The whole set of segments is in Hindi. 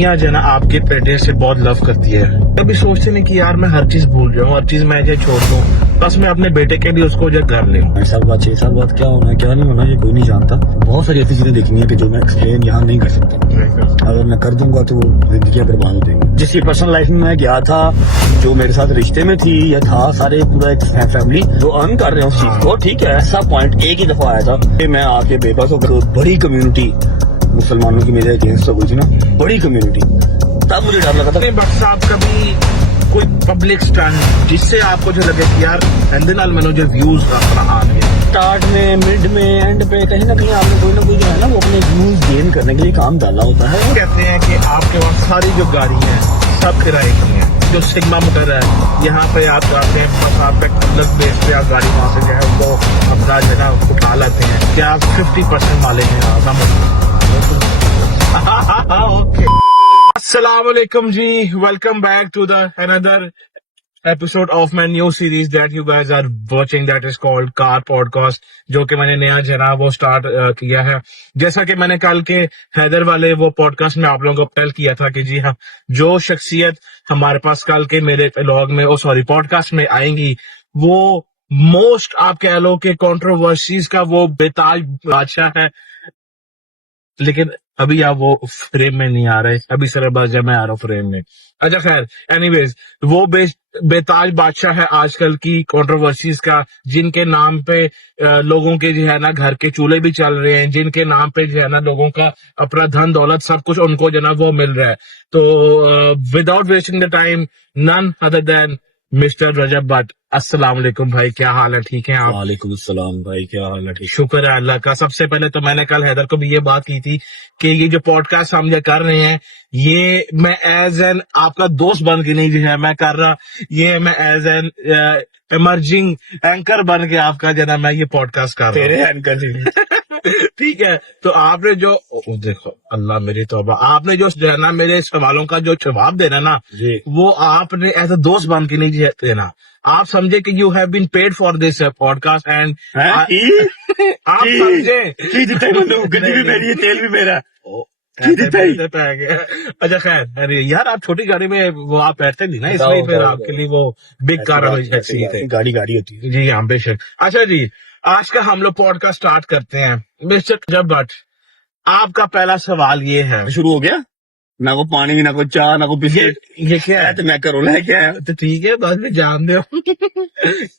दुनिया जो है ना आपके पेटे से बहुत लव करती है। कभी सोचते नहीं कि यार मैं हर चीज भूल जाऊँ, हर चीज मैं जो छोड़ दूँ, बस मैं अपने बेटे के लिए उसको जो कर लूँ। 5 साल बाद 6 साल बाद क्या होना है क्या नहीं होना ये कोई नहीं जानता। बहुत सारी ऐसी चीजें देखनी है कि जो मैं एक्सप्लेन यहाँ नहीं कर सकता। अगर मैं कर दूंगा तो वो जिंदगी बर्बाद हो जाएंगी। जिसकी पर्सनल लाइफ में मैं गया था, जो मेरे साथ रिश्ते में थी या था, सारे पूरा एक फैमिली जो अर्न कर रहे हैं उस चीज को, ठीक है। ऐसा पॉइंट एक ही दफा आया था कि मैं आके बेबस होकर बड़ी कम्युनिटी मुसलमानों की मेरे अगेंस्ट हो गई थी ना, बड़ी कम्युनिटी, तब मुझे डर लगा था। भट्ट साहब कभी कोई पब्लिक स्टंट जिससे आपको जो लगे कि यार एंड मैंने जो व्यूज रहा है स्टार्ट में, मिड में, एंड पे कहीं ना कहीं आपने कोई ना कोई जो है ना वो अपने व्यूज गेन करने के लिए काम डाला होता है। कहते हैं कि आपके वहाँ सारी जो गाड़ी है सब किराए की है। जो सिग्मा मोटर है यहाँ पे आप जाते हैं, बस आप एक अलग बेस पे आप गाड़ी वहाँ से जो है उनको अपना जो है उठा लेते हैं। क्या आप 50% मालिक हैं? ओके, अस्सलाम वालेकुम जी, welcome back to the another episode of my new series that you guys are watching, that is called car podcast, जो कि मैंने नया जो है ना वो स्टार्ट किया है। जैसा कि मैंने कल के हैदर वाले वो पॉडकास्ट में आप लोगों को टेल किया था कि जी हाँ, जो शख्सियत हमारे पास कल के मेरे व्लॉग में पॉडकास्ट में आएंगी वो मोस्ट आप कह लो कि कंट्रोवर्सीज का वो बेताज बादशाह है, लेकिन अभी आप वो फ्रेम में नहीं आ रहे। अभी सिर्फ बस जब मैं आ रहा हूँ फ्रेम में। अच्छा खैर, एनीवेज वो बेताज बादशाह है आजकल की कंट्रोवर्सीज का, जिनके नाम पे लोगों के जो है ना घर के चूल्हे भी चल रहे हैं, जिनके नाम पे जो है ना लोगों का अपना धन दौलत सब कुछ उनको जो है ना वो मिल रहा है। तो without wasting the time, none other than mister Rajab Bhatt. अस्सलाम वालेकुम भाई, क्या हाल है? ठीक है आप? वालेकुम अस्सलाम भाई, क्या हाल है? ठीक। शुक्र है अल्लाह का। सबसे पहले तो मैंने कल हैदर को भी ये बात की थी कि ये जो पॉडकास्ट हम ये कर रहे हैं, ये मैं एज एन आपका दोस्त बन के नहीं जो है मैं कर रहा, ये मैं एज एन इमर्जिंग एंकर बन के आपका जो है ना मैं ये पॉडकास्ट कर रहा हूँ। तेरे एंकर जी। ठीक है, तो आपने जो देखो अल्लाह मेरी तौबा, आपने जो है ना मेरे सवालों का जो जवाब देना ना जी। वो आपने एज अ दोस्त बन के नहीं देना। आप समझे कि you have been paid for this podcast and आप समझे गड्डी भी मेरी है, तेल भी मेरा। अच्छा खैर, अरे यार आप छोटी गाड़ी में वो आप बैठते नहीं ना, इसलिए फिर आपके लिए वो बिग कार थे। गाड़ी गाड़ी होती है जी हाँ बेशक। अच्छा जी, आज का हम लोग पॉडकास्ट स्टार्ट करते हैं। मिस्टर रजब भट्ट, आपका पहला सवाल ये है। शुरू हो गया ना, को पानी ना को चाय ना को बिस्किट, ये क्या है? तो मैं करो है क्या है? तो ठीक है, बस में जान दो।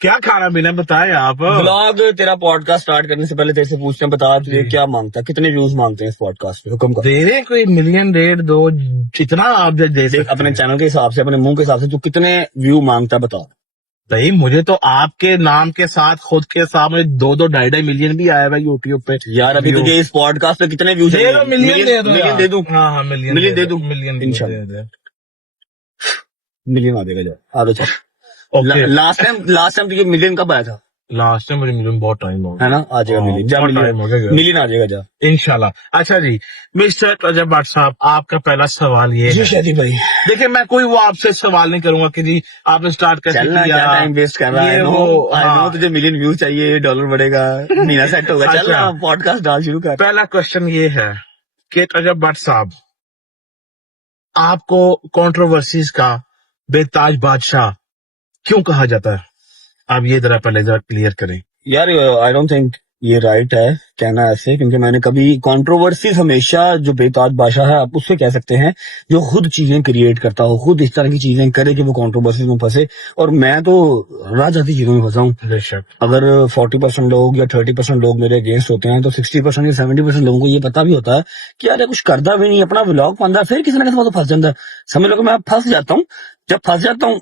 क्या खाना पीना बताए आप? ब्लॉग तेरा पॉडकास्ट स्टार्ट करने से पहले तेरे से पूछते हैं, बता तुझे क्या मांगता है, कितने व्यूज मांगते हैं इस पॉडकास्ट पे? हुक्म कर। दे रहे कोई 1 मिलियन 1.5 2 जितना आप दे सकते। अपने चैनल के हिसाब से, अपने मुंह के हिसाब से तू कितने व्यू मांगता है बता। भाई मुझे तो आपके नाम के साथ खुद के सामने 2 2.5 मिलियन भी आया भाई यूट्यूब पे। यार अभी तुझे इस पॉडकास्ट पे कितने व्यूज दे दो, मिलियन दे दूं? हाँ मिलियन दे दूं? मिलियन इंशाल्लाह मिलियन आ जाएगा। जा आगे चल। लास्ट टाइम तुझे मिलियन कब आया था? लास्ट टाइम मुझे मिलियन बहुत टाइम हो गया है ना, आ जाएगा मिलियन। जा मिलियन आ जाएगा, जा इंशाल्लाह। अच्छा जी, मिस्टर रजब भट्ट साहब, आपका पहला सवाल ये है। शादी भाई देखिए, मैं कोई वो आपसे सवाल नहीं करूंगा कि जी आपने स्टार्ट कैसे किया, टाइम वेस्ट कर रहा है। नो तुझे मिलियन व्यूज चाहिए, डॉलर बढ़ेगा, महीना सेट होगा। चल ना पॉडकास्ट डाल शुरू कर। पहला क्वेश्चन ये है कि रजब भट्ट साहब, आपको कंट्रोवर्सीज का बेताज बादशाह क्यों कहा जाता है? आप ये जरा पहले जरा क्लियर करें। यार आई डोंट थिंक ये राइट है कहना ऐसे, क्योंकि मैंने कभी कंट्रोवर्सीज हमेशा जो बेताज बादशाह है आप उससे कह सकते हैं जो खुद चीजें क्रिएट करता हो, खुद इस तरह की चीजें करे कि वो कंट्रोवर्सीज में फंसे। और मैं तो राह जाती चीजों में फंसा हूँ। अगर 40% लोग या 30% लोग मेरे अगेंस्ट होते हैं तो 60% या 70% लोगों को ये पता भी होता है कि यार कुछ करता भी नहीं, अपना व्लॉग पाता, फिर किसी न किसी फंस जाता है। समझ लो कि मैं फंस जाता हूँ। जब फंस जाता हूँ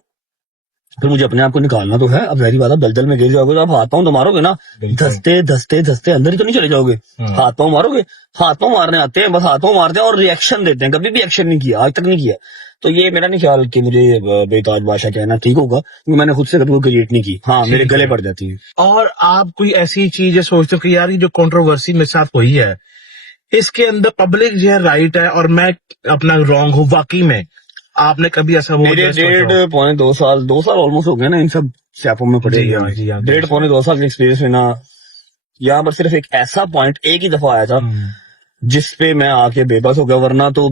फिर मुझे अपने आप को निकालना तो है। अब वही बात है, दलदल में गिर जाओगे तो आप हाथ पांव तो मारोगे ना, धसते धसते धसते अंदर ही तो नहीं चले जाओगे। हाथ पांव मारोगे, हाथ पांव मारने आते हैं, बस हाथ पांव मारते हैं और रिएक्शन देते हैं। कभी भी एक्शन नहीं किया, आज तक नहीं किया। तो ये मेरा नहीं ख्याल कि मुझे बेताज बादशाह कहना ठीक होगा, क्योंकि मैंने खुद से कभी वो क्रिएट नहीं की। हाँ मेरे गले पड़ जाती है। और आप कोई ऐसी चीज सोचते हो कि यार ये जो कंट्रोवर्सी मेरे साथ हुई है इसके अंदर पब्लिक जो है राइट है और मैं अपना रॉन्ग हूँ, वाकई में आपने कभी ऐसा? मेरे 1.5-2 साल ऑलमोस्ट हो गए ना इन सब स्यापों में पड़े। 1.5-2 साल एक्सपीरियंस में ना, यहाँ पर सिर्फ एक ऐसा पॉइंट एक ही दफा आया था जिसपे मैं आके बेबस हो गया, वरना तो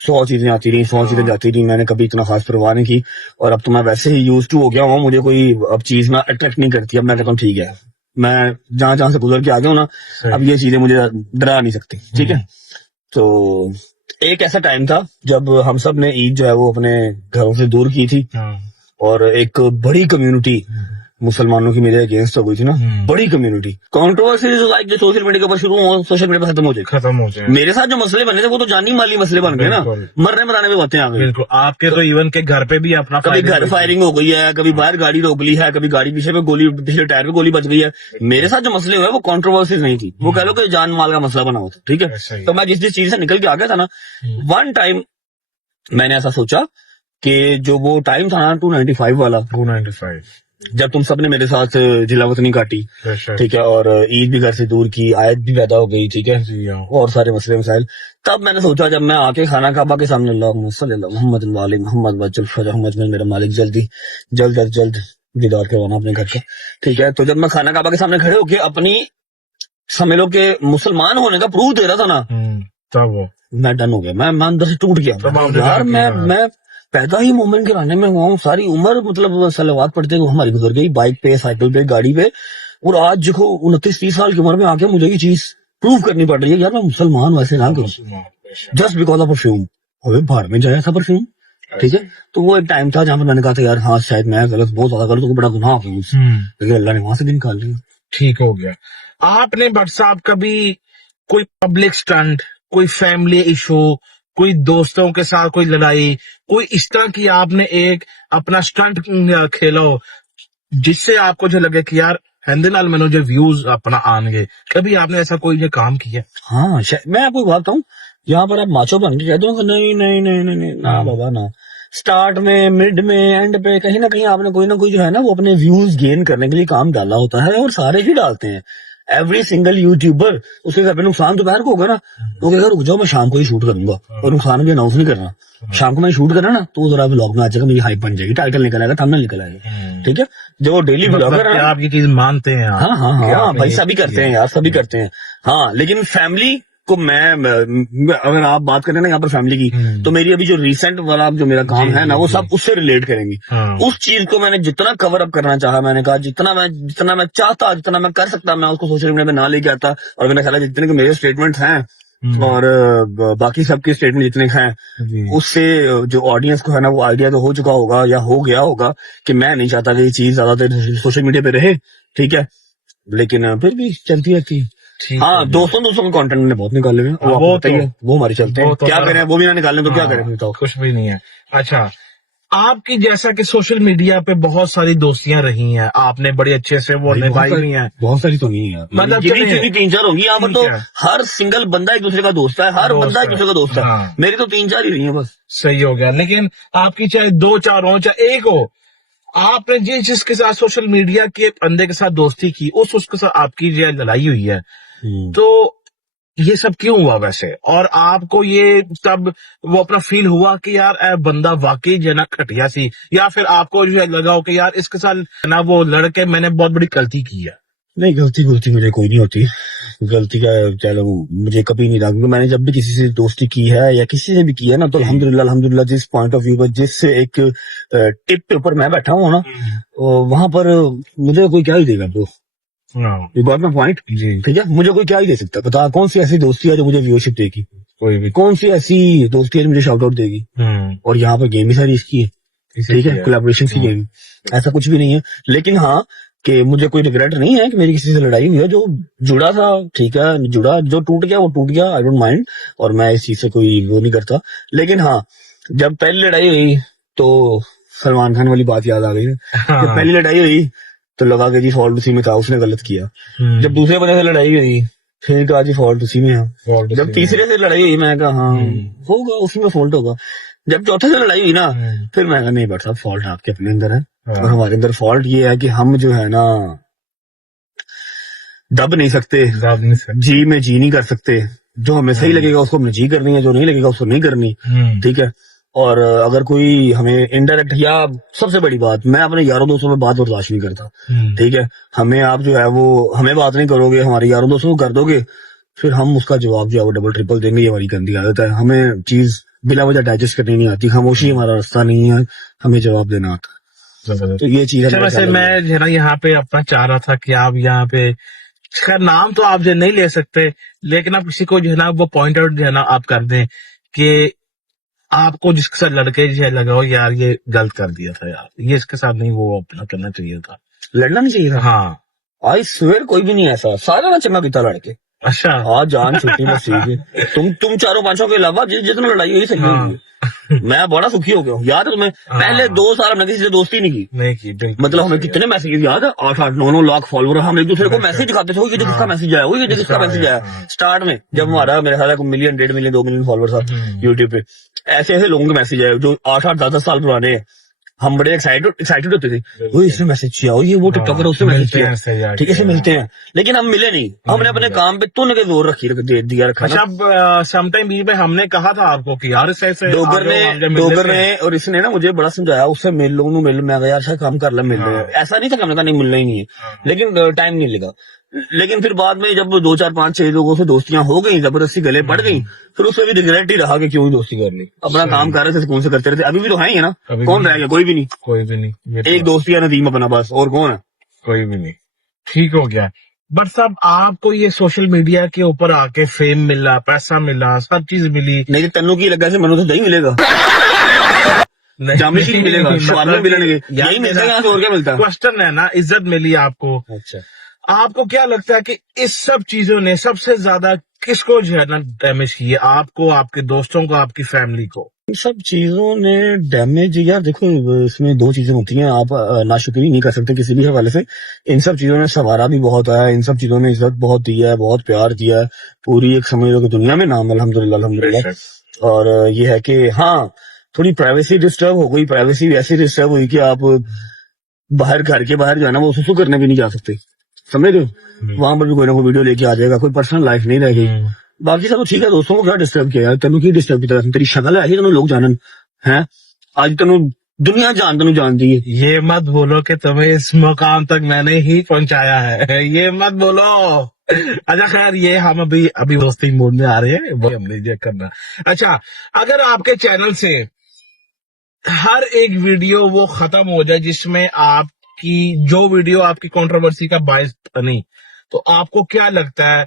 100 चीजें आती रही, 100 चीजें जाती रही, मैंने कभी इतना खास परवाह नहीं की। और अब तो मैं वैसे ही यूज टू हो गया हूँ, मुझे कोई अब चीज में अट्रैक्ट नहीं करती। अब मैं कहता हूँ ठीक है, मैं जहां जहां से गुजर के आ गया हूँ ना, अब ये चीजें मुझे डरा नहीं सकती। ठीक है, तो एक ऐसा टाइम था जब हम सब ने ईद जो है वो अपने घरों से दूर की थी, और एक बड़ी कम्युनिटी मुसलमानों की मेरे अगेंस्ट हो गई थी ना, बड़ी कम्युनिटी। कंट्रोवर्सी लाइक जो सोशल मीडिया के ऊपर शुरू हो, सोशल मीडिया पर खत्म हो जाए। मेरे साथ जो मसले बने थे वो तो जानी माली मसले बन गए ना, मरने मराने में बातें आ गई। बिल्कुल, आपके तो इवन के घर पे भी अपना कभी घर फायरिंग हो गई है, कभी बाहर गाड़ी रोक ली है, कभी गाड़ी पीछे पे गोली, पिछले टायर पे गोली बच गई है। मेरे साथ जो मसले हुए वो कंट्रोवर्सीज नहीं थी, वो कह लो कि जान माल का मसला बना हुआ था। ठीक है, तो मैं जिस चीज से निकल के आ गया था ना, वन टाइम मैंने ऐसा सोचा कि जो वो टाइम था ना 295 वाला, 295, जब तुम सबने मेरे साथ जिला वतनी काटी, ठीक है, और ईद भी घर से दूर की, आयत भी पैदा हो गई, ठीक है, और सारे मसले मसाइल, तब मैंने सोचा जब मैं आके खाना काबा के सामने मोहम्मद मोहम्मद मेरा मालिक जल्द दीदार करवाना अपने घर का। ठीक है, तो जब मैं खाना काबा के सामने खड़े होके अपनी समझ लो के मुसलमान होने का प्रूफ दे रहा था ना, तब वो मैं डन हो गया, मैं अंदर से टूट गया यार। मैं पैदा ही मोमेंट के रहने में हुआ हूँ, सारी उम्र मतलब सलावात पढ़ते हुए हमारी गुजर गई, बाइक पे, साइकिल पे, गाड़ी पे, और आज देखो 29-30 साल की उम्र में आके मुझे ये चीज प्रूव करनी पड़ रही है यार मैं मुसलमान वैसे ना करूँ, जस्ट बिकॉज ऑफ परफ्यूम। अबे बाहर में जाया था परफ्यूम। ठीक है, तो वो एक टाइम था जहां पर मैंने कहा था यार हाँ शायद मैं गलत, बहुत ज्यादा गलत, तो बड़ा गुनाह हो गया मुझसे, लेकिन अल्लाह ने वहां से भी निकाल लिया, ठीक हो गया। आपने भट्ट साहब कभी कोई पब्लिक स्टंट, कोई फैमिली इशू, कोई दोस्तों के साथ कोई लड़ाई, कोई इस तरह की आपने एक अपना स्टंट खेला हो जिससे आपको जो लगे कि यार हिंदे नाल मैंने जो व्यूज अपना आनगे, कभी आपने ऐसा कोई जो काम किया? हाँ मैं आपको बात बताऊं, यहाँ पर आप माचो बन के कह दो कि नहीं नहीं नहीं नहीं नहीं ना बाबा ना, स्टार्ट में, मिड में, एंड पे कहीं ना कहीं आपने कोई ना कोई जो है ना वो अपने व्यूज गेन करने के लिए काम डाला होता है, और सारे ही डालते हैं। एवरी सिंगल यूट्यूबर, उसके घर पे नुकसान दोपहर को होगा ना, तो कहेगा रुक जाओ मैं शाम को ही शूट करूंगा, और नुकसान भी अनाउंस नहीं करना, शाम को मैं शूट करना ना तो जरा ब्लॉग में आ जाएगा, मेरी हाइप बन जाएगी, टाइटल निकल आएगा, थंबनेल निकल आएगा। ठीक है, जो डेली ब्लॉगर है आप ये चीज मानते हैं? हाँ हाँ हाँ भाई, सभी करते हैं यार, सभी करते हैं। हाँ, लेकिन फैमिली को मैं अगर आप बात करें ना यहाँ पर फैमिली की, तो मेरी अभी जो रिसेंट वाला जो मेरा काम है ना वो सब उससे रिलेट करेंगे। उस चीज को मैंने जितना कवर अप करना चाहा, मैंने कहा जितना मैं चाहता, जितना मैं कर सकता, मैं उसको सोशल मीडिया पे ना लेके आता, और मैंने ख्याल जितने के मेरे स्टेटमेंट हैं और बाकी सबके स्टेटमेंट जितने हैं, उससे जो ऑडियंस को है ना वो आइडिया तो हो चुका होगा या हो गया होगा कि मैं नहीं चाहता कि ये चीज ज्यादातर सोशल मीडिया पे रहे। ठीक है, लेकिन फिर भी चलती रहती है। हाँ, दोस्तों के कंटेंट ने बहुत निकाले हुए, वो हमारे चलते हैं, क्या करें, वो भी ना निकालें तो क्या करें, बताओ। कुछ भी नहीं है। अच्छा, आपकी जैसा कि सोशल मीडिया पे बहुत सारी दोस्तियां रही हैं, आपने बड़ी अच्छे से वो निभाई हुई हैं। बहुत सारी तो नहीं है, मतलब 3-4 होंगी यहाँ पर, तो हर सिंगल बंदा एक दूसरे का दोस्त है, हर बंदा एक दूसरे का दोस्त है। मेरी तो 3-4 ही रही है बस। सही हो गया, लेकिन आपकी चाहे 2-4 हो चाहे एक हो, आपने जिसके साथ सोशल मीडिया के बंदे के साथ दोस्ती की, उसके साथ आपकी जो लड़ाई हुई है, तो ये सब क्यों हुआ वैसे? और आपको ये तब वो अपना फील हुआ कि यार बंदा वाकई जो है ना खटिया सी, या फिर आपको जो है लगा हो कि यार इसके साथ ना वो लड़के मैंने बहुत बड़ी गलती की है? नहीं, गलती मुझे कोई नहीं होती, गलती का चलो मुझे कभी नहीं रहा, क्योंकि मैंने जब भी किसी से दोस्ती की है या किसी से भी की है ना, तो अल्हम्दुलिल्लाह जिस पॉइंट ऑफ व्यू पर, जिस एक टिप के ऊपर मैं बैठा हूँ ना, वहां पर मुझे कोई क्या ही देगा bro, you got my point. ठीक है, मुझे कोई क्या ही दे सकता, बता कौन सी ऐसी दोस्ती है जो मुझे व्यूअरशिप देगी, कोई भी, कौन सी ऐसी दोस्ती है जो मुझे शाउट आउट देगी। और यहाँ पर गेम ही सारी इसकी है, ठीक है, कोलैबोरेशन की गेम, ऐसा कुछ भी नहीं है। लेकिन हाँ कि मुझे कोई रिग्रेट नहीं है कि मेरी किसी से लड़ाई हुई है, जो जुड़ा था ठीक है, जुड़ा, जो टूट गया वो टूट गया, आई डोंट माइंड, और मैं इस चीज से कोई वो नहीं करता। लेकिन हाँ, जब पहली लड़ाई हुई तो सलमान खान वाली बात याद आ गई। जब पहली लड़ाई हुई तो लगा कि जी फॉल्ट उसी में था, उसने गलत किया। जब दूसरे बंदे से लड़ाई हुई फिर कहा जी फॉल्ट उसी में है। जब तीसरे से लड़ाई हुई मैं कहा हाँ होगा, उसी में फॉल्ट होगा। जब चौथे से लड़ाई हुई ना फिर मैं कहा नहीं बट साहब फॉल्ट आपके अपने अंदर है, और हमारे अंदर फॉल्ट ये है कि हम जो है ना दब नहीं सकते, जी में जी नहीं कर सकते। जो हमें सही लगेगा उसको हमने जी करनी है, जो नहीं लगेगा उसको नहीं करनी। ठीक है, और अगर कोई हमें इनडायरेक्ट, या सबसे बड़ी बात, मैं अपने यारों दोस्तों में बात बर्दाश्त नहीं करता। ठीक है, हमें आप जो है वो हमें बात नहीं करोगे, हमारे यारों दोस्तों को कर दोगे, फिर हम उसका जवाब जो है वो डबल ट्रिपल देंगे। ये हमारी गंदी आदत है, हमें चीज बिला वजह डाइजेस्ट करनी नहीं आती, खामोशी हमारा रास्ता नहीं है, हमें जवाब देना आता है। जबरदस्त। तो ये चीज है अच्छा, मेरे वैसे ख्याल में। मैं जो है ना यहाँ पे अपना चाह रहा था कि आप यहाँ पे, इसका नाम तो आप जो नहीं ले सकते, लेकिन आप किसी को जो है ना वो पॉइंट आउट जो है ना आप कर दें कि आपको जिसके साथ लड़के जो है लगा हो यार ये गलत कर दिया था यार, ये इसके साथ नहीं वो अपना करना चाहिए था। लड़ना नहीं चाहिए था। हाँ। आई स्वेयर कोई भी नहीं ऐसा, सारा ना चंगा पीता लड़के। अच्छा। हाँ जान छुट्टी नसीब। तुम चारों पांचों के अलावा जितना लड़ाई हुई सही हाँ। हुई है। मैं बड़ा सुखी हो गया हूँ। याद है तुम्हें, हाँ। पहले 2 साल हमने किसी से दोस्ती नहीं की। नहीं की, बिल्कुल। मतलब हमें कितने मैसेज याद है, 8-8-9-9 लाख फॉलोअर, हम एक दूसरे को बिल्कुल। मैसेज दिखाते थे, वो ये देख किसका हाँ। मैसेज आया, वो ये देख किसका इसका मैसेज आया, आया। हाँ। स्टार्ट में जब हमारा मेरे ख्याल है 1 मिलियन 1.5 मिलियन 2 मिलियन फॉलोअर था यूट्यूब पे, ऐसे ऐसे लोगों के मैसेज आए जो 8-8-10-10 साल पुराने हैं। हम बड़े एक्साइटेड होते थे, वो इसने मैसेज किया, वो ये वो टिकटॉकर है उसने मैसेज मिलते हैं किया, ऐसे जाके, ठीक है, ऐसे मिलते हाँ। हैं। लेकिन हम मिले नहीं, हमने अपने मिले। काम पे तुन के जोर दे दिया रखा अच्छा, ना। अब समटाइम बीच में हमने कहा था आपको कि यार ऐसे ऐसे डोगर आ जाओ, हम जब मिल डोगर लेते हैं। ने और इसने ना मुझे बड़ा समझाया, उससे मिल लो नू मिल, मैं कहा यार शायद काम कर ले मिल ले। हाँ। ऐसा नहीं था कि हमने कहा नहीं मिलना ही नहीं है, हाँ। लेकिन टाइम नहीं लगा। लेकिन फिर बाद में जब 2-4-5-6 लोगों से दोस्तियां हो गई, जबरदस्ती गले पड़ गई, फिर उससे भी रिग्रेट ही रहा कि क्यों ही दोस्ती करनी। अपना सही। काम कर रहे थे, सुकून से करते रहते, अभी भी तो है ही है ना। अभी कौन भी रह गया, कोई भी नहीं। कोई भी नहीं, ये तो एक दोस्ती है नदीम अपना बस, और कौन है। कोई भी नहीं। ठीक हो गया। बट साहब आपको ये सोशल मीडिया के ऊपर आके फेम मिला, पैसा मिला, सब चीज मिली। नहीं तो तेनों की लगा से मनु तो नहीं मिलेगा, जामी नहीं मिलेगा, शवारमे मिलेंगे, यही मिलता है यहाँ से, और क्या मिलता है। क्वेश्चन है ना, इज्जत मिली आपको। अच्छा, आपको क्या लगता है कि इस सब चीजों ने सबसे ज्यादा किसको जो है ना डैमेज किया, आपको, आपके दोस्तों को, आपकी फैमिली को? इन सब चीजों ने डैमेज, यार देखो इसमें 2 चीजें होती हैं, आप नाशुक्री नहीं कर सकते किसी भी हवाले से। इन सब चीजों ने सवारा भी बहुत है, इन सब चीजों ने इज्जत बहुत दी है, बहुत प्यार दिया है, पूरी एक समझ लो कि दुनिया में नाम है, अल्हम्दुलिल्लाह अल्हम्दुलिल्लाह। बेशक। और ये है कि हाँ, थोड़ी प्राइवेसी डिस्टर्ब हो गई, प्राइवेसी ऐसी डिस्टर्ब हुई कि आप बाहर, घर के बाहर जो है ना वो सुसु करने भी नहीं जा सकते, समझ रहे हो। वहां पर भी कोई ना कोई वीडियो लेके आ जाएगा, कोई पर्सनल लाइफ नहीं रह गई। बाकी सब तो ठीक है, दोस्तों को क्या डिस्टर्ब किया यार, तेनों की डिस्टर्ब किया, तेरी शक्ल है तेनों लोग जानन है, आज तेनों दुनिया तेनों जानती है। ये मत बोलो कि तुम्हें इस मुकाम तक मैंने ही पहुंचाया है, ये मत बोलो। अच्छा खैर, ये हम अभी दोस्ती मूड में आ रहे हैं, वो हम नहीं करना। अच्छा, अगर आपके चैनल से हर एक वीडियो वो खत्म हो जाए जिसमें आपकी जो वीडियो आपकी कंट्रोवर्सी का बायस बनी, तो आपको क्या लगता है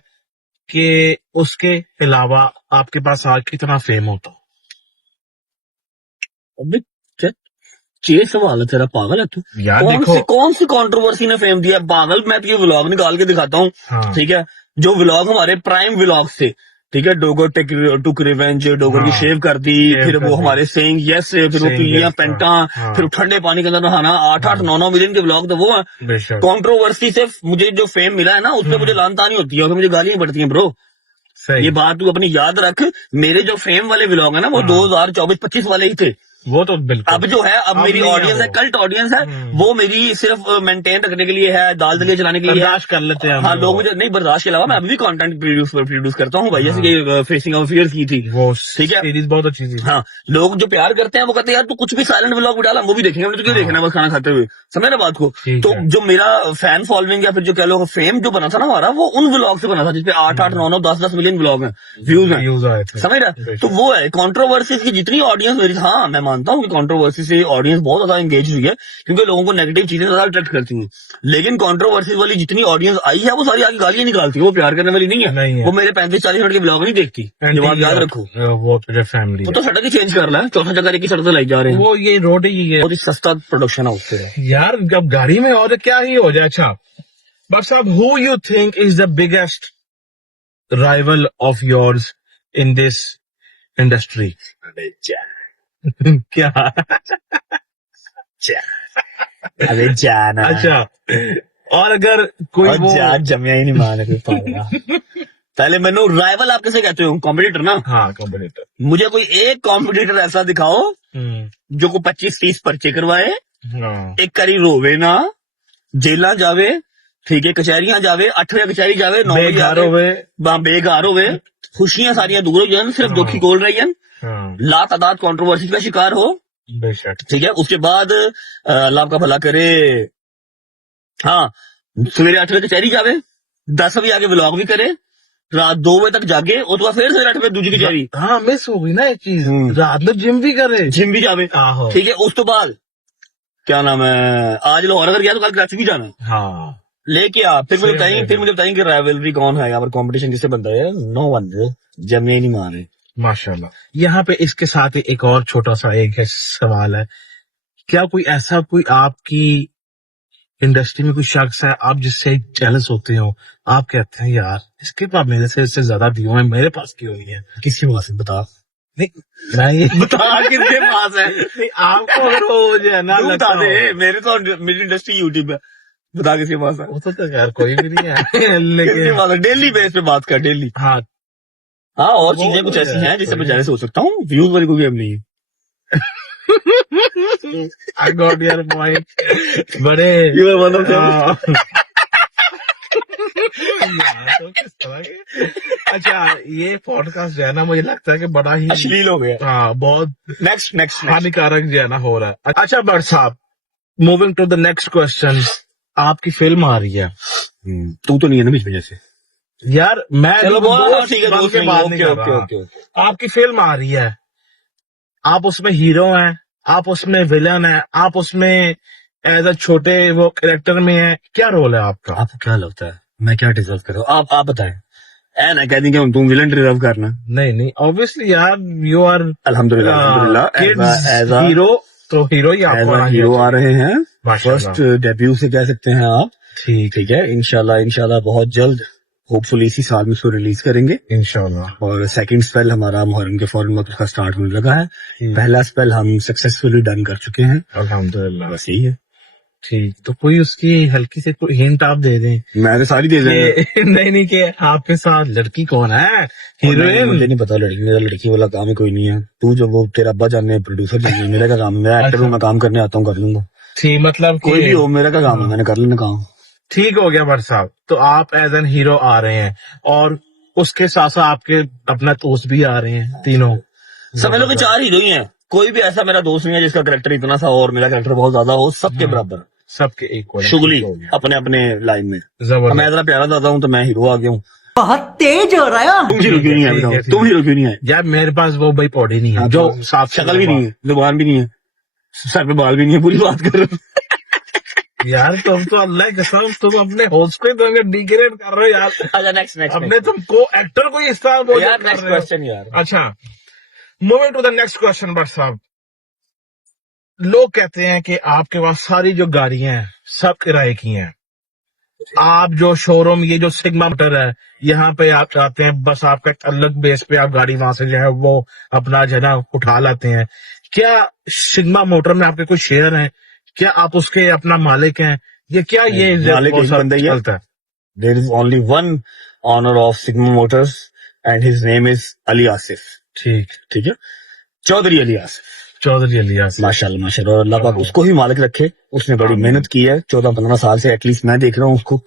कि उसके अलावा आपके पास आज कितना फेम होता? अबे ये सवाल है तेरा, पागल है तू। यार देखो, कौन सी कंट्रोवर्सी ने फेम दिया पागल। मैं तुझे व्लॉग निकाल के दिखाता हूँ, हाँ। ठीक है, जो व्लॉग हमारे प्राइम व्लॉग्स थे, ठीक है, डोगर टुक रिवेंज, डोगर की हाँ। शेव कर दी, शेव फिर कर वो दी। हमारे सेइंग यस, फिर वो Saying पिल्लियां yes, पेंटा, हाँ। फिर ठंडे पानी के अंदर नहाना, 8-8-9-9 मिलियन के व्लॉग तो वो है। बेशक। कंट्रोवर्सी से मुझे जो फेम मिला है ना, उसमें मुझे लानतानी होती है और मुझे गालियां पड़ती हैं ब्रो। सही। ये बात तू अपनी याद रख, मेरे जो फेम वाले व्लॉग है ना वो 2024-25 वाले ही थे। वो तो बिल्कुल। अब जो है, अब मेरी नहीं है ऑडियंस है, वो। कल्ट ऑडियंस है, वो मेरी सिर्फ मेंटेन रखने के लिए है, दाल दलिया चलाने के लिए है। बर्दाश्त कर लेते हैं हम हाँ, लोग वो। मुझे नहीं बर्दाश्त के अलावा मैं अभी भी कंटेंट प्रोड्यूस करता हूँ भाई, जैसे कि फेसिंग ऑफ फियर्स की थी, वो ठीक है। सीरीज बहुत अच्छी थी। हाँ, लोग जो प्यार करते हैं वो कहते हैं यार तू कुछ भी साइलेंट व्लॉग भी डाला हम वो भी देखेंगे, हमने तो क्यों देखना है बस खाना खाते हुए, समझ ना बात को। ठीक तो है। जो मेरा फैन फॉलोइंग या फिर जो कह लो फेम जो बना था ना हमारा, वो उन व्लॉग से बना था जिसपे 8-8-9-9 10-10 मिलियन व्लॉग हैं, व्यूज हैं, व्यूज आए थे। समझ रहा। तो वो है कंट्रोवर्सी की जितनी ऑडियंस मेरी, हाँ मैं मानता हूँ कि कंट्रोवर्सी से ऑडियंस बहुत ज्यादा एंगेज हुई है, क्योंकि लोगों को नेगेटिव चीजें ज्यादा अट्रैक्ट करती हैं। लेकिन कंट्रोवर्सी वाली जितनी ऑडियंस आई है वो सारी आगे गालियां निकालती है, वो प्यार करने वाली नहीं है। वो मेरे 35-40 मिनट के ब्लॉग नहीं देखती, ये बात याद रखो। वो तेरे फैमिली वो तो सड़क ही चेंज कर रहा है, चौथा जगह एक ही सड़क से लाई जा रहे हैं, वो ये रोड ही है। बहुत ही सस्ता प्रोडक्शन है उससे यार, जब गाड़ी में और क्या ही हो जाए। अच्छा बट साहब, who you think is the biggest rival of yours in this industry? क्या? अरे जाना। अच्छा, और अगर कोई और वो जान जमिया ही नहीं माने कोई पागला। पहले मैंने राइवल आप कैसे कहते हो, कॉम्पिटिटर ना। हाँ, कॉम्पिटिटर। मुझे कोई एक कॉम्पिटिटर ऐसा दिखाओ जो को 25-30 पर्चे करवाए, हाँ। एक करी रोवे ना, जेला जावे, ठीक है, कचहरियां जावे, 8 बजे कचहरी जावे, 9 बजे बेघर होवे। बेघर होवे, खुशियां सारियां दूर हो जान, सिर्फ हाँ। दुखी कोल रही हैं, हाँ, ला तादाद कंट्रोवर्सी का शिकार हो, बेशक। ठीक है। उसके बाद अल्लाह का भला करे, हाँ, सवेरे 8 बजे कचहरी जावे, 10 बजे आगे व्लॉग भी करे, रात 2 बजे तक जागे और तो फिर सवेरे 8 बजे दूजी की जारी हाँ मिस हो गई ना एक चीज, हम्म। रात में जिम भी करे। जिम भी जावे, आहो। ठीक है। उस तो बाद क्या नाम है, आज लाहौर अगर गया तो कल कराची भी जाना है, हाँ लेके आ। फिर मुझे Same बताइए, day फिर में। मुझे बताइए कि राइवलरी कौन है यहाँ पर, कंपटीशन किससे बनता है? नो वन ब्रो, जब मैं नहीं मान रहे। माशाल्लाह। यहाँ पे इसके साथ ही एक और छोटा सा एक है सवाल है, क्या कोई ऐसा कोई आपकी इंडस्ट्री में कोई शख्स है आप जिससे जेलस होते हो, आप कहते हैं यार इसके पास मेरे से इससे ज्यादा दियो है, मेरे पास क्यों नहीं है? किसके पास है बता? नहीं नहीं बता किसके पास है? नहीं, आपको अगर वो मुझे है ना तू लगता बता दे, हो, मेरे तो मेरी इंडस्ट्री यूट्यूब है, बता किसके पास है? वो तो यार कोई भी नहीं है किसके लेकिन पास है? डेली बेस पे बात कर, डेली। हाँ हाँ, और वो चीजें कुछ तो ऐसी है, हैं जिससे मैं कोई जेलस हो सकता हूँ, व्यूज वाली कोई गेम नहीं है। I got your point. बड़े You are one of them. हाँ। यार, तो किस तरह के- अच्छा ये पॉडकास्ट जो है ना मुझे लगता है कि बड़ा ही अश्लील हो गया। हाँ बहुत नेक्स्ट नेक्स्ट हानिकारक जो है ना हो रहा है। अच्छा भट्ट साहब, moving to the next question, आपकी फिल्म आ रही है तू तो नहीं है ना बीच में जैसे। यार, मैं चलो दोस्त ठीक है, बन दोस्त के नहीं, बात ओके नहीं कर ओके रहा। Okay okay. आपकी फिल्म आ रही है, आप उसमें हीरो हैं, आप उसमें विलन हैं, आप उसमें एज अ छोटे वो कैरेक्टर में है, क्या रोल है आपका? आपको क्या लगता है मैं क्या डिजर्व कर रहा हूँ? आप बताएं। ऐ ना कह दी कि तुम विलन डिजर्व करना। नहीं नहीं, ऑब्वियसली यार यू आर अल्हम्दुलिल्लाह अल्हम्दुलिल्लाह, किड्स एज अ हीरो, तो हीरो ही एज आपको अ आना हीरो आ चाहिए। रहे हैं। माशाल्लाह। फर्स्ट डेब्यू से कह सकते हैं आप। ठीक ठीक है, इंशाल्लाह इंशाल्लाह बहुत जल्द, होपफुली इसी साल में इसको रिलीज करेंगे। इंशाल्लाह। और सेकंड स्पेल हमारा मुहर्रम के फौरन वक्त उसका स्टार्ट होने लगा है। पहला स्पेल हम सक्सेसफुली डन कर चुके हैं। अल्हम्दुलिल्लाह। बस यही है। ठीक, तो कोई उसकी हल्की से कोई हिंट आप दे दें मैं तो सारी दे देंगे। कि नहीं नहीं कि आपके साथ लड़की कौन है, हीरोइन? मुझे नहीं पता, लड़की मेरा लड़की वाला काम ही कोई नहीं है। तू जो वो तेरा अब्बा जाने प्रोड्यूसर जाने, मेरा क्या काम है? मेरा एक्टर हूँ, मैं काम करने आता हूँ, कर लूंगा। ठीक, मतलब कोई भी कि हो, मेरा क्या काम है, मैंने कर लेना काम। ठीक हो गया भट्ट साहब, तो आप एज एन हीरो आ रहे हैं और उसके साथ साथ आपके अपना दोस्त भी आ रहे हैं तीनों। समझ लो कि 4 हीरो ही हैं। कोई भी ऐसा मेरा दोस्त नहीं है जिसका कैरेक्टर इतना सा और मेरा कैरेक्टर बहुत ज्यादा हो, सबके बराबर, सबके इक्वल शुगली अपने अपने लाइन में। मैं जबरदस्त। इतना प्यारा दादा हूँ तो मैं हीरो आ गया हूँ। बहुत तेज हो रहा है। तुम हीरो क्यों नहीं आए ठीक है, बताओ? ठीक तुम है। हीरो क्यों नहीं आए? यार मेरे पास वो भाई पौड़ी नहीं है हाँ, जो तो साफ शक्ल भी नहीं है, जुबान भी नहीं है, सर पे बाल भी नहीं है, पूरी बात कर रहे हो। यार तुम तो अल्लाह की कसम तुम अपने होस्ट को ही तो डिग्रेड कर रहे हो यार। अच्छा नेक्स्ट अपने तुम को एक्टर को ही इस तरह बोल यार कर नेक्स्ट रहे हो। क्वेश्चन यार। अच्छा, moving to the next question Bhatt साहब, लोग कहते हैं कि आपके पास सारी जो गाड़ियां हैं सब किराए की हैं, आप जो शोरूम ये जो सिग्मा मोटर है यहाँ पे आप आते हैं, बस आपका एक अलग बेस पे आप गाड़ी वहां से जो है वो अपना जो है ना उठा लाते हैं। क्या सिग्मा मोटर में आपके कोई शेयर हैं? क्या आप उसके अपना मालिक हैं? ये क्या ये मालिक वो एक सब बंदा ही है। चलता है? There is only one owner of Sigma Motors and his name is Ali Asif। ठीक, ठीक है, चौधरी अली आसिफ। चौधरी अलियास। माशाल्लाह माशाल्लाह, और अल्लाह पाक उसको ही मालिक रखे। उसने बड़ी मेहनत की है 14-15 साल से, एटलीस्ट मैं देख रहा हूँ उसको।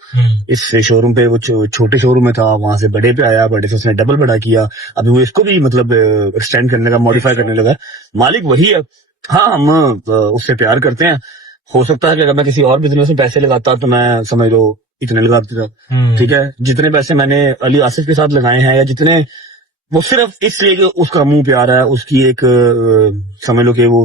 इस शोरूम पे वो छोटे शोरूम में था, वहां से बड़े पे आया, बड़े से उसने डबल बड़ा किया, अभी वो इसको भी मतलब एक्सटेंड करने का, मॉडिफाई करने लगा। मालिक वही है। हाँ, हम उससे प्यार करते हैं। हो सकता है कि अगर मैं किसी और बिजनेस में पैसे लगाता तो मैं समझ लो इतने लगा देता। ठीक है, जितने पैसे मैंने अली आसिफ के साथ लगाए हैं, या जितने, वो सिर्फ इसलिए कि उसका मुंह प्यारा है, उसकी एक समझ लो कि वो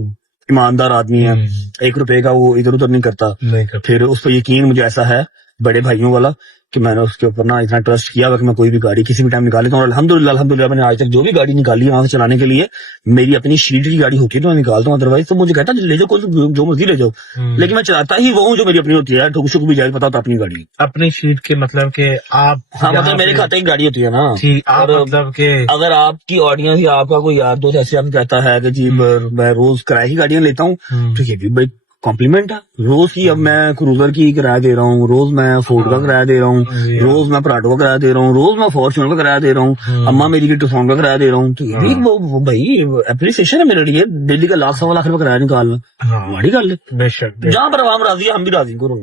ईमानदार आदमी है, 1 रुपए का वो इधर उधर नहीं करता। नहीं कर फिर उस पर यकीन मुझे ऐसा है बड़े भाइयों वाला कि मैंने उसके ऊपर ना इतना ट्रस्ट किया कि मैं कोई भी गाड़ी किसी भी टाइम निकाल लेता हूँ। और अल्हम्दुलिल्लाह अल्हम्दुलिल्लाह मैंने आज तक जो भी गाड़ी निकाली है वहां से चलाने के लिए, मेरी अपनी शीट की गाड़ी होती है तो मैं निकालता हूँ, अदरवाइज तो मुझे कहता है ले जाओ, कोई जो मर्जी ले जाओ, लेकिन मैं चलाता ही वो हूँ जो मेरी अपनी होती है। ठुक शुक भी जाए, पता होता अपनी गाड़ी। अपनी शीट के मतलब के आप हाँ, मतलब मेरे खाते की गाड़ी होती है ना। ठीक, आप और मतलब के अगर आपकी ऑडियंस या आपका कोई यार दोस्त ऐसे आपको कहता है कि जी मैं रोज किराए की गाड़ियां लेता हूँ, तो ये भी भाई कॉम्प्लीमेंट है। रोज की अब मैं क्रूजर की किराया दे रहा हूँ, रोज मैं फोर्ड का किराया दे रहा हूँ, रोज मैं पराठो का किराया दे रहा हूँ, रोज मैं फॉर्च्यूनर का किराया दे रहा हूँ, अम्मा मेरी की टुसॉन का किराया दे रहा हूँ। तो ये भी वो भाई एप्रिसिएशन है मेरे लिए। दिल्ली का 1,00,000 रुपए किराया निकालना बड़ी गल है। बेशक जहाँ पर आवाम राजी है हम भी राजी करो।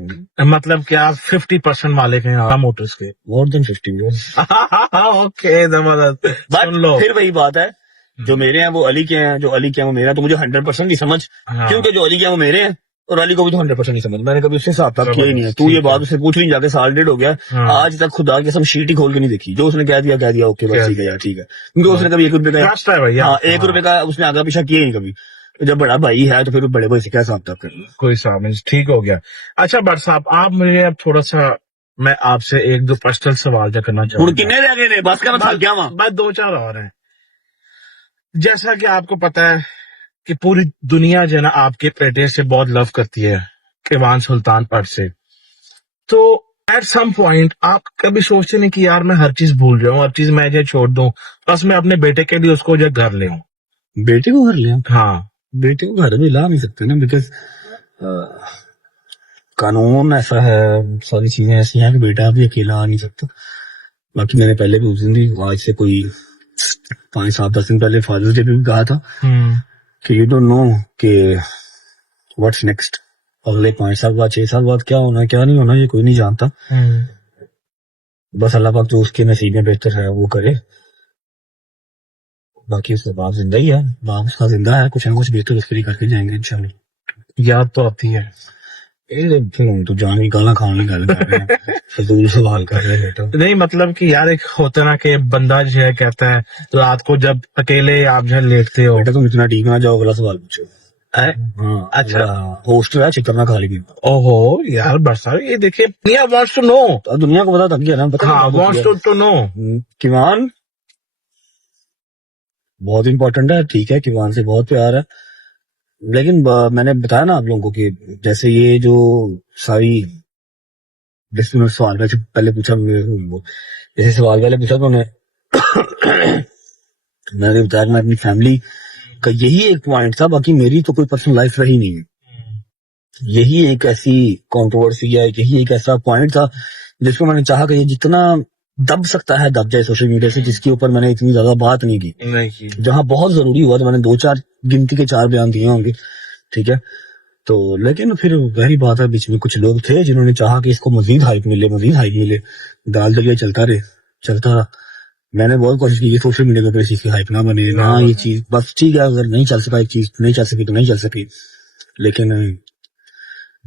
मतलब कि आप 50% मालिक हैं आप मोटर्स के? More than 50। ओके, जबरदस्त। सुन लो, बट फिर वही बात है, जो मेरे हैं वो अली के हैं, जो अली के हैं वो मेरे हैं, तो मुझे 100% ही समझ, हाँ। क्योंकि जो अली के हैं वो मेरे हैं और अली को भी तो 100% नहीं समझ, मैंने कभी उससे हिसाब किताब किया ही नहीं है। तू ठीक ये है। बात उससे पूछ नहीं, जाके साल डेढ़ हो गया, हाँ। आज तक खुदा की कसम शीट ही खोल के नहीं देखी, जो उसने कह दिया ओके बस कह ठीक है यार ठीक है, क्योंकि उसने कभी 1 रुपए का, ट्रस्ट है भैया। हाँ 1 रुपए का उसने आगे पीछा किया ही नहीं कभी। तो जब बड़ा भाई है तो फिर बड़े भाई से क्या हिसाब किताब करना। कोई साहब ठीक हो गया। अच्छा भट्ट साहब, आप मुझे अब थोड़ा सा, मैं आपसे एक दो पर्सनल सवाल जो करना हुण चाहूंगा। किन्ने रह गए ने, बस कर थक गया वहां। बस 2-4 और हैं। जैसा कि आपको पता है कि पूरी दुनिया जो है ना आपके बेटे से बहुत लव करती है, ईवान सुल्तान भट्ट से। तो एट सम पॉइंट आप कभी सोचते नहीं कि यार मैं हर चीज भूल जाऊं, हर चीज मैं जो छोड़ दूं, बस मैं अपने बेटे के लिए उसको जो घर ले आऊं? बेटे को घर ले आओ। हाँ। बेटे को घर में ला नहीं सकते ना, बिकॉज कानून ऐसा है, सारी चीजें ऐसी हैं कि बेटा भी अकेला आ नहीं सकता। बाकी मैंने पहले भी उस दिन भी, आज से कोई 5-7-10 दिन पहले फादर्स डे पे भी कहा था कि यू डोंट नो कि व्हाट्स नेक्स्ट, अगले 5 साल बाद 6 साल बाद क्या होना है क्या नहीं होना, ये कोई नहीं जानता। बस अल्लाह पाक जो उसके नसीब में बेहतर है वो करे। बाकी उसका बाप जिंदा ही है, बाप उसका जिंदा है, कुछ ना कुछ बेहतर उसके लिए करके जाएंगे इंशाल्लाह। याद तो आती है। तो जान की गाला खाने की गल कर रहे हैं, फजूल सवाल कर रहे हैं बेटा। नहीं मतलब कि यार एक होता ना कि बंदा जो है कहता है रात को जब अकेले आप जो है लेटते हो। बेटा तुम इतना ठीक ना जाओ, अगला सवाल पूछो। है? हाँ अच्छा। होस्टल है, चिकन ना खा ली। ओहो यार बरसात, ये देखिए दुनिया वांट्स टू नो। तो दुनिया को पता थक गया ना, पता हाँ, वांट्स टू नो। किवान बहुत इंपॉर्टेंट है, ठीक है, किवान से बहुत प्यार है, लेकिन मैंने बताया ना आप लोगों को कि जैसे ये जो सारी, जैसे मैं सवाल वैसे पहले पूछा, जैसे सवाल पहले पूछा तो मैंने बताया कि मैं अपनी फैमिली का यही एक पॉइंट था, बाकी मेरी तो कोई पर्सनल लाइफ रही नहीं है। यही एक ऐसी कंट्रोवर्सी है, यही एक ऐसा पॉइंट था जिसको मैंने चाहा कि ये जितना दब सकता है दब जाए सोशल मीडिया से, जिसके ऊपर मैंने इतनी ज्यादा बात नहीं की। जहां बहुत जरूरी हुआ तो मैंने 2-4 गिनती के 4 बयान दिए होंगे, ठीक है। तो लेकिन फिर वही बात है, बीच में कुछ लोग थे जिन्होंने चाहा कि इसको मजीद हाइप मिले, दाल दलिया चलता रहा। मैंने बहुत कोशिश की सोशल मीडिया के ऊपर इस चीज की हाइप ना बने ना, ये चीज बस ठीक है, अगर नहीं चल सका एक चीज, नहीं चल सकी तो नहीं चल सकी, लेकिन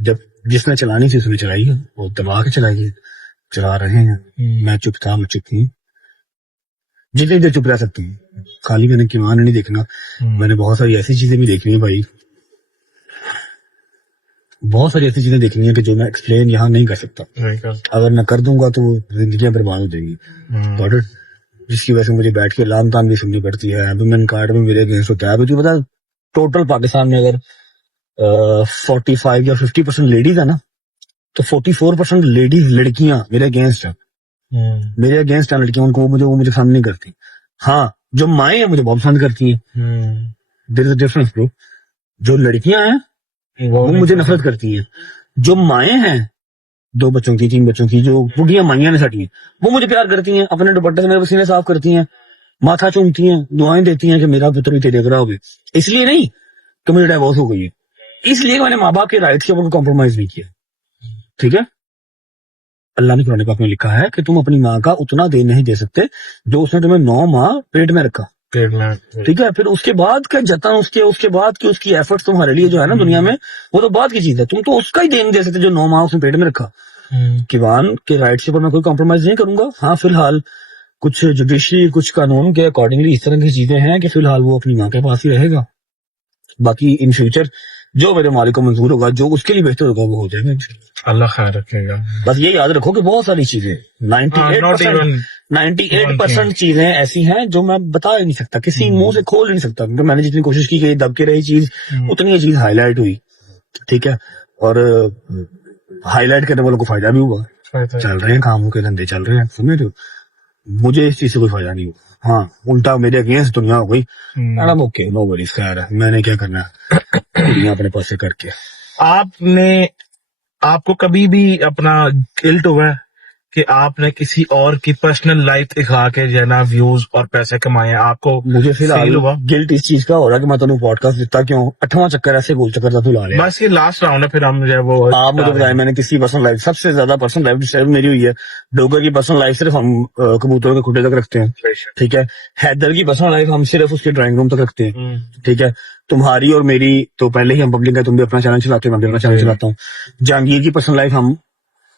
जब जिसने चलानी थी उसने चलाई है, वो दबा के चला रहे हैं। मैं चुप था, मैं चुप हूँ, जितनी देर चुप रह सकती हूँ। खाली मैंने किमान नहीं देखना, मैंने बहुत सारी ऐसी चीजें भी देखनी है भाई, बहुत सारी ऐसी चीजें देखनी है कि जो मैं एक्सप्लेन यहाँ नहीं कर सकता। अगर मैं कर दूंगा तो जिंदगियां बर्बाद हो जाएंगी, जिसकी वजह से मुझे बैठ के लाम ताम भी सुननी पड़ती है। एम्प्लॉयमेंट कार्ड में मेरे अगेंस्ट होता है, तुझे पता टोटल पाकिस्तान में अगर 45 या 50% लेडीज है ना, तो 44% लेडीज लड़कियां मेरे अगेंस्ट है, मेरे अगेंस्ट है लड़कियां, उनको वो मुझे पसंद नहीं करती। हाँ, जो माएँ हैं मुझे बहुत पसंद करती हैं, there is a difference bro. जो लड़कियां हैं वो मुझे नफरत करती हैं, जो माएँ हैं 2 बच्चों की 3 बच्चों की, जो बुढ़िया माइयां ने सटी, वो मुझे प्यार करती हैं, अपने दुपट्टे से मेरे पसीने साफ करती हैं, माथा चूमती हैं, दुआएं देती हैं कि मेरा पुत्र भी तेरे जगह हो गए। इसलिए नहीं कि मुझे डाइवोर्स हो गई है, इसलिए मैंने माँ बाप के राइट्स के ऊपर कॉम्प्रोमाइज नहीं किया, ठीक है। अल्लाह ने कुरान पाक में लिखा है कि तुम अपनी माँ का उतना दे नहीं दे सकते जो उसने तुम्हें 9 माह पेट में रखा, ठीक है। फिर उसके बाद का जतन, उसके बाद की उसकी एफर्ट्स तुम्हारे लिए जो है ना दुनिया में, वो तो बाद की चीज है, तुम तो उसका ही दे नहीं दे सकते जो 9 माह उसने पेट में रखा। किवान के राइट्स के ऊपर मैं कोई कॉम्प्रोमाइज नहीं करूंगा। हाँ, फिलहाल कुछ जुडिशरी, कुछ कानून के अकॉर्डिंगली इस तरह की चीजें हैं कि फिलहाल वो अपनी माँ के पास ही रहेगा। बाकी इन फ्यूचर जो मेरे मालिक को मंजूर होगा, जो उसके लिए बेहतर होगा, वो हो जाएगा, अल्लाह खैर रखेगा। बस ये याद रखो कि बहुत सारी चीजें 98% चीजें ऐसी हैं जो मैं बता ही नहीं सकता, किसी मुंह से खोल नहीं सकता, क्योंकि मैंने जितनी कोशिश की कि दब के रही चीज, उतनी ये चीज हाईलाइट हुई, ठीक है। और हाईलाइट करने वालों को फायदा भी हुआ, चल रहे हैं कामों के धंधे चल रहे हैं, समझ रहे हो। मुझे इस चीज से कोई फायदा नहीं हुआ, हाँ उल्टा मेरे अगेंस्ट दुनिया हो गई। ओके, नो वरीज, खैर है, मैंने क्या करना है दुनिया अपने पास से करके। आपको कभी भी अपना गिल्ट हुआ है कि आपने किसी और की पर्सनल लाइफ दिखा के जो है ना व्यूज और पैसे कमाए हैं? आपको मुझे फिलहाल फील हुआ? गिल्ट इस चीज का हो रहा है कि मैं तेन पॉडकास्ट दिता क्यों 8वां चक्कर ऐसे गोल चक्कर था तू ला लिया। बस ये लास्ट राउंड है, फिर हम जो है वो आप मुझे बताएं, मैंने किसी पर्सनल लाइफ, सबसे ज्यादा पर्सनल लाइफ डिस्टर्ब मेरी हुई है। डोगर की पर्सनल लाइफ सिर्फ हम कबूतरों के खुटे तक रखते हैं, ठीक है। हैदर की पर्सनल लाइफ हम सिर्फ उसके ड्राइंग रूम तक रखते हैं, ठीक है। तुम्हारी और मेरी तो पहले ही हम पब्लिक है, तुम भी अपना चैनल चलाते हो, मैं भी अपना चैनल चलाता हूँ। जहांगीर की पर्सनल लाइफ हम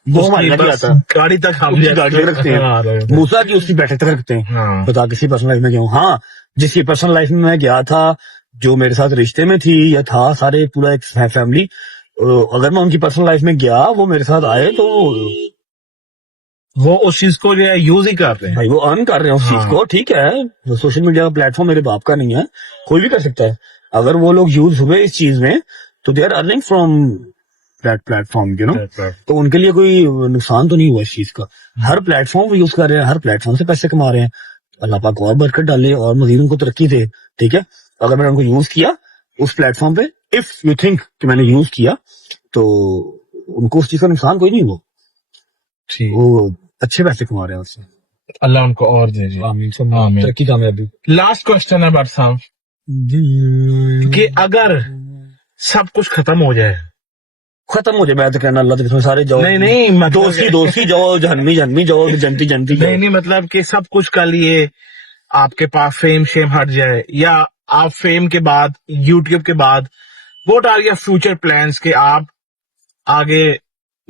वो हमारे यहाँ आता है, गाड़ी तक हम उसकी गाड़ी तक रखते हैं, मूसा की उसकी बैठक तक रखते हैं। हाँ। बता किसी पर्सनल लाइफ में क्यों? हाँ, जिसकी पर्सनल लाइफ में मैं गया था, जो मेरे साथ रिश्ते में थी या था, सारे पूरा एक फैमिली, अगर मैं उनकी पर्सनल लाइफ में गया, वो मेरे साथ आए तो वो उस चीज को जो है यूज ही कर रहे हैं भाई, वो अर्न कर रहे हैं उस चीज को, ठीक है। सोशल मीडिया का प्लेटफॉर्म मेरे बाप का नहीं है, कोई भी कर सकता है। अगर वो लोग यूज हुए इस चीज में तो they are earning from that platform, you know. तो उनके लिए कोई नुकसान तो नहीं हुआ इस चीज का। हर प्लेटफॉर्म वो यूज कर रहे हैं, हर प्लेटफॉर्म से पैसे कमा रहे हैं। अल्लाह पाक और बरकत डाले और मजीद उनको तरक्की दे, ठीक है। अगर मैंने उनको यूज किया उस प्लेटफॉर्म पे, इफ यू थिंक कि मैंने यूज किया, तो उनको उस चीज का नुकसान कोई नहीं हुआ, ठीक। वो अच्छे पैसे कमा रहे हैं उससे। अल्लाह उनको और दे दे। आमीन। तरक्की कामयाबी। लास्ट क्वेश्चन है बट साहब कि अगर सब कुछ खत्म हो जाए, खत्म हो जाए, मैं तो कहना अल्लाह के सारे जाओ, नहीं मतलब दोस्ती दोस्ती जाओ, जहनमी जहनमी जाओ, जनती जनती जाओ। नहीं मतलब कि सब कुछ का लिए आपके पास फेम शेम हट जाए, या आप फेम के बाद, यूट्यूब के बाद, what are your future plans के आप आगे,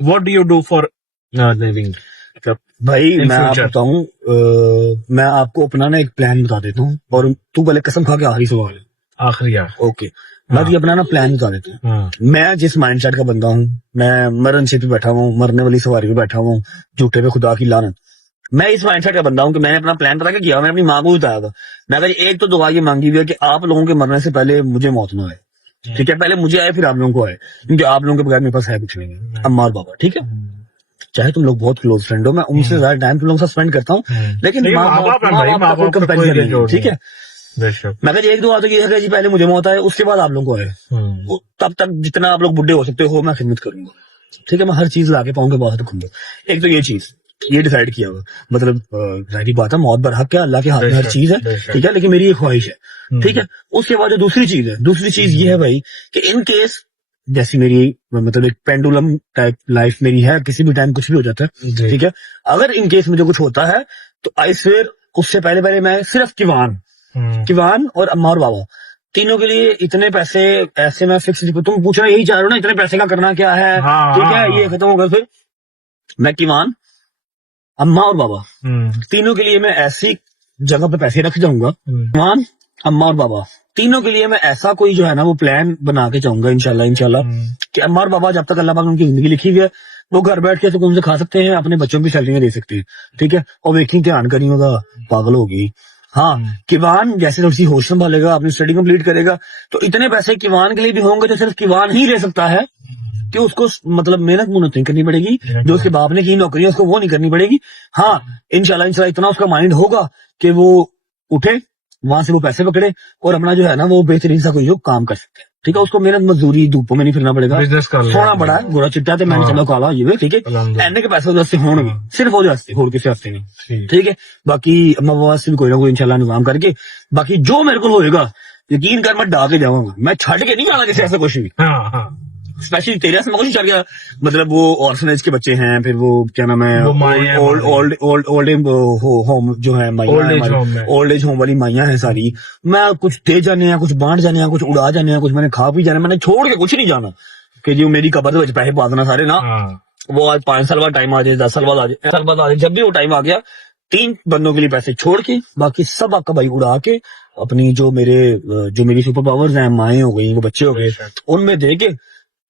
what do you do for living? मतलब भाई in मैं आपको future. बताऊं, मैं आपको अपना ना एक प्लान बता देता हूँ, और तू पहले कसम खा के आखिरी सवाल है, आखिरी यार। ओके। मैं तुझे अपना ना प्लान बता देता हूँ। हाँ। मैं जिस माइंडसेट का बंदा हूँ, मैं मरण से पे बैठा हूँ, मरने वाली सवारी पे बैठा हूँ, झूठे पे खुदा की लानत। मैं इस माइंडसेट का बंदा हूँ कि मैंने अपना प्लान पता क्या किया, मैंने अपनी माँ को बताया था। मैं कहा एक तो दुआ ये मांगी हुई है कि आप लोगों के मरने से पहले मुझे मौत ना आए, ठीक है। पहले मुझे आए फिर आप लोगों को आए, क्योंकि आप लोगों के बगैर मेरे पास है कुछ नहीं, अम्मा और बाबा, ठीक है। चाहे तुम लोग बहुत क्लोज फ्रेंड हो, मैं उनसे ज्यादा टाइम तुम लोगों के साथ स्पेंड करता हूँ, लेकिन नहीं, माँ माँ बाप है बाप भाई, का माँ कोई बाप का कंपैरिजन कोई नहीं, जोड़ ठीक है। बेशक। मैं कहा एक दुआ तो ये है कि जी पहले मुझे मौत आए, उसके बाद आप लोगों को आए, तब तक जितना आप लोग बुढ़े हो सकते हो मैं खिदमत करूंगा, ठीक है। मैं हर चीज लाके पाऊं के बहुत रखूंगा। एक तो ये चीज ये डिसाइड किया हुआ, मतलब जाहिर बात है मौत बरहक है, अल्लाह के हाथ में हर चीज है, ठीक है, लेकिन मेरी एक ख्वाहिश है, ठीक है। उसके बाद जो दूसरी चीज है, दूसरी चीज ये है भाई कि इन केस जैसी मेरी मतलब एक पेंडुलम टाइप लाइफ मेरी है, किसी भी टाइम कुछ भी हो जाता है, ठीक है। अगर इन केस मुझे कुछ होता है तो आई स्वेयर उससे पहले पहले मैं सिर्फ किवान और अम्मा और बाबा तीनों के लिए इतने पैसे ऐसे मैं फिक्स, तुम पूछ रहे यही चाह रहे हो ना, इतने पैसे का करना क्या है, ठीक है। ये खत्म होगा फिर मैं किवान, अम्मा और बाबा तीनों के लिए मैं ऐसी जगह पे पैसे रख जाऊंगा, किवान, अम्मा और बाबा तीनों के लिए मैं ऐसा कोई जो है ना वो प्लान बना के जाऊंगा इंशाल्लाह कि अम्मा और बाबा जब तक अल्लाह पाक उनकी जिंदगी लिखी हुई है वो घर बैठ के सुकून से खा सकते हैं, अपने बच्चों की सैलरी दे सकते हैं, ठीक है। और वेकिंग ध्यान करी होगा, पागल होगी। हाँ, किवान जैसे थोड़ी सी होश संभालेगा, अपनी स्टडी कंप्लीट करेगा, तो इतने पैसे किवान के लिए भी होंगे तो सिर्फ किवान ही ले सकता है, कि उसको मतलब मेहनत मुहनत नहीं करनी पड़ेगी, जो उसके बाप ने की नौकरी है उसको वो नहीं करनी पड़ेगी। हाँ, इंशाल्लाह इतना उसका माइंड होगा कि वो उठे, वहां से वो पैसे पकड़े और अपना जो है ना वो बेहतरीन सा कोई काम कर सकते हैं, ठीक है। उसको मेहनत मजदूरी धूपों में नहीं फिरना पड़ेगा, बिजनेस कर सोना बड़ा है गोरा चिट्टा तो मैंने चलो काला ये, ठीक है। एने के पैसे उधर से होंगे सिर्फ और किसी हफ्ते में, ठीक है। बाकी अम्मा बाबा से भी कोई ना कोई इंशाल्लाह निजाम करके, बाकी जो मेरे को होएगा यकीन कर मैं डा के जाऊंगा, मैं छड़ के नहीं जाना किसी ऐसा कुछ भी। स्पेशली तेरे से मैं कुछ चल गया, मतलब वो ऑर्फनेज के बच्चे हैं, फिर वो क्या नाम है, ओल्ड होम जो है ओल्ड एज होम वाली माइयां हैं सारी, मैं कुछ दे जाने हैं, कुछ बांट जाने हैं, कुछ उड़ा जाने हैं, कुछ मैंने खा पी जाने, मैंने छोड़ के कुछ नहीं जाना कि जी मेरी कबर पैसे पा देना सारे ना। वो आज 5 साल बाद टाइम आ जाए, 10 साल बाद आ जाए, 10 साल बाद आ जाए, जब भी वो टाइम आ गया 3 बंदों के लिए पैसे छोड़ के बाकी सब आपका भाई उड़ा के अपनी जो मेरी सुपर पावर्स हैं, माएँ हो गई, वो बच्चे हो गए, उनमें दे के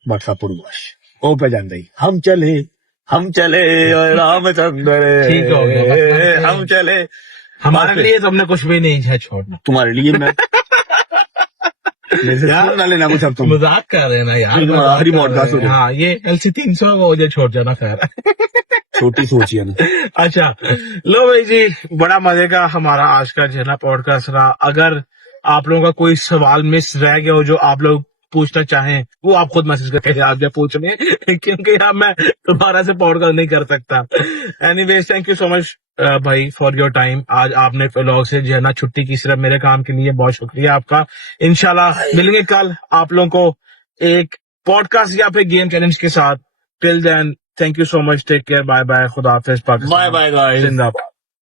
व्हाट्सएप पूर्वाश ओ पे जान रही हम चले और रामचंद्र ठीक हो गया, हम चले। हमारे लिए तो हमने कुछ भी नहीं है छोड़ना, तुम्हारे लिए मैं मेरे से ना लेना कुछ, अब तुम मजाक कर रहे हैं ना यार, आखिरी पॉडकास्ट हो गया। हाँ, ये LC 300 को मुझे छोड़ जाना खैर छोटी सोचिए ना। अच्छा लो भाई जी, बड़ा मजे का हमारा आज का जो है ना पॉडकास्ट रहा। अगर आप लोगों का कोई सवाल मिस रह गया हो जो आप लोग पूछना चाहें वो आप खुद मैसेज करके याद है पूछने क्योंकि अब मैं दोबारा से पॉडकास्ट नहीं कर सकता। Anyways thank you so much भाई फॉर योर टाइम। आज आपने व्लॉग से जो है ना छुट्टी की सिर्फ मेरे काम के लिए, बहुत शुक्रिया आपका। इंशाल्लाह मिलेंगे कल आप लोगों को एक पॉडकास्ट या फिर गेम चैलेंज के साथ। Till then thank you so much, take care, bye bye, खुदा हाफिज, पाकिस्तान बाय बाय गाइस। जिंदाबाद।